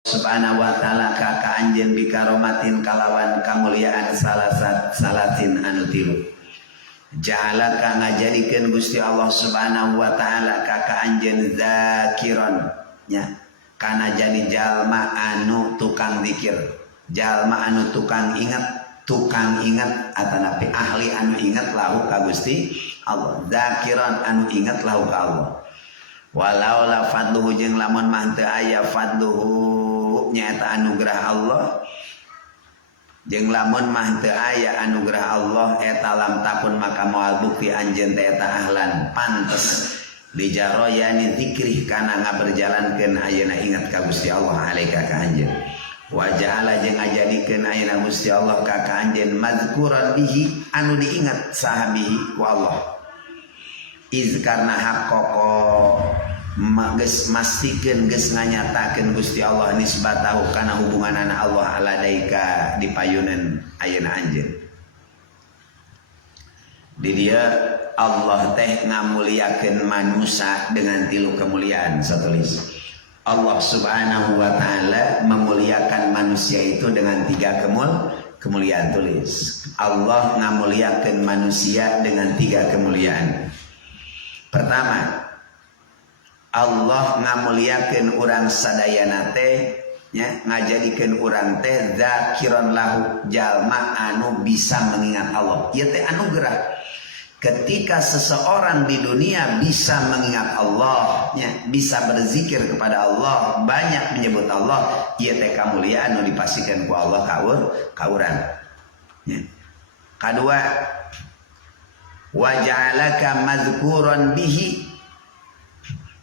Subhanahu wa ta'ala ka anjeun bikaromatin kalawan kamuliaan salatin anu tilu. Ja'alaka ngajadikeun Gusti Allah Subhanahu wa ta'ala ka anjeun zakiron nya kana jadi jalma anu tukang zikir, jalma anu tukang ingat atanapi ahli anu ingat lahu ka Gusti Allah, zakiron anu ingat lahu ka Allah. Walau la fadluhu jeung lamun mah teu aya fadluhu nyaeta anugerah Allah, jeung lamun mah teu aya anugerah Allah eta lam takun maka moal bukti anjeun teh eta ahlan pantes lijaroyani zikrih kana ngaberjalankeun ayeuna ingat ka Gusti Allah alaika ka anjeun. Wa ja'ala jeung ngajadikeun ayeuna Gusti Allah ka anjeun mazkuran bihi anu diingat saha bihi ku Allah. Iz karna hakoko geus mastikeun geus nganyatakeun Gusti Allah nisbatahu kana hubunganana Allah aladaika di payunan ayeuna anjeun. Di dia Allah teh ngamuliakeun manusia dengan tilu kemuliaan satulis. Allah Subhanahu wa ta'ala memuliakan manusia itu dengan tiga kemuliaan tulis. Allah ngamuliakeun manusia dengan tiga kemuliaan. Pertama, Allah ngamuliakeun urang sadayana teh nya ngajadikeun urang teh zakiron lahu jalma anu bisa mengingat Allah. Ieu teh anugerah. Ketika seseorang di dunia bisa mengingat Allah, nya bisa berzikir kepada Allah, banyak menyebut Allah, ieu teh kamuliaan anu dipasikeun ku Allah ka urang. Nya. Kadua, wa ja'alaka mazkuran bihi.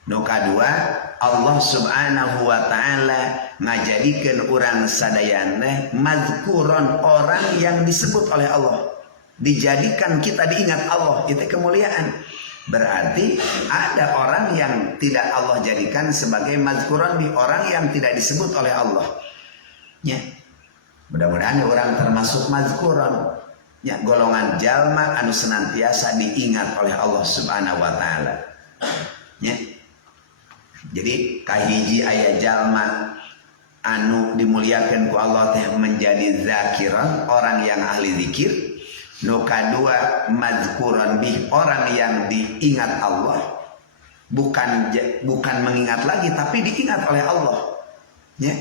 Nu kadua, Allah Subhanahu wa ta'ala ngajadikeun urang sadayana mazkuran orang yang disebut oleh Allah. Dijadikan kita diingat Allah, itu kemuliaan. Berarti ada orang yang tidak Allah jadikan sebagai mazkuran bi orang yang tidak disebut oleh Allah. Ya. Mudah-mudahan orang termasuk mazkuran. Ya, golongan jalma anu senantiasa diingat oleh Allah Subhanahu wa ta'ala. Ya. Jadi kahiji aya jalma anu dimuliakeun ku Allah teh menjadi zakiran, orang yang ahli zikir. Nu kadua mazkuran bih, orang yang diingat Allah, bukan mengingat lagi tapi diingat oleh Allah. Ya.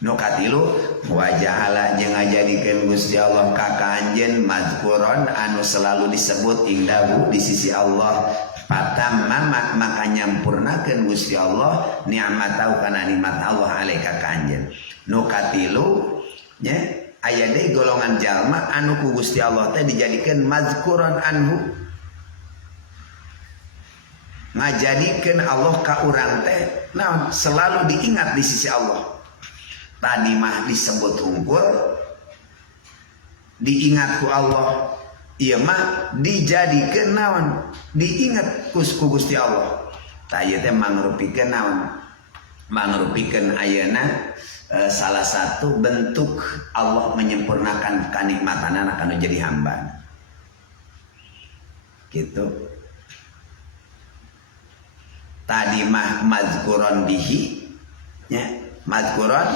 Nu katilu wa ja'ala jeung ngajadikeun Gusti Allah ka anjeun mazkuran anu selalu disebut indahu di sisi Allah. Fatamma maka nyampurnakeun Gusti Allah nikmatau kana nikmat Allah alaika ka anjeun. Nu katilu nya aya deui golongan jalma anu ku Gusti Allah teh dijadikeun mazkuran anhu. Ngajadikeun Allah ka urang teh naon selalu diingat di sisi Allah. Tadi mah disebut unggul diingat ku Allah, ieu mah dijadikeun naon diingat ku Gusti Allah. Ta ieu teh mangrupikeun naon? Mangrupikeun ayeuna salah satu bentuk Allah menyempurnakan kenikmatan anu jadi hamba. Gitu. Tadi mah mazkuron bihi nya, mazkuron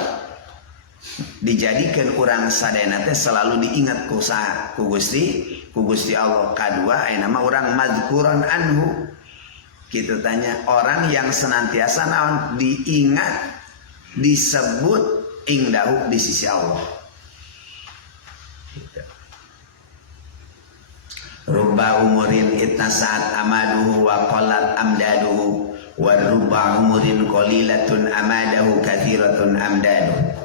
dijadikan urang sadayana teh selalu diingat ku saha? Ku Gusti Allah. Kadua aya nama urang mazkuron anhu. Gitu tanya orang yang senantiasa naon diingat disebut indahu di sisi Allah. Gitu. Rubba umurin itnasaat amaduhu wa qalat amdaduhu wa rubba umurin qalilatun amadahu kathiratun amdaduhu.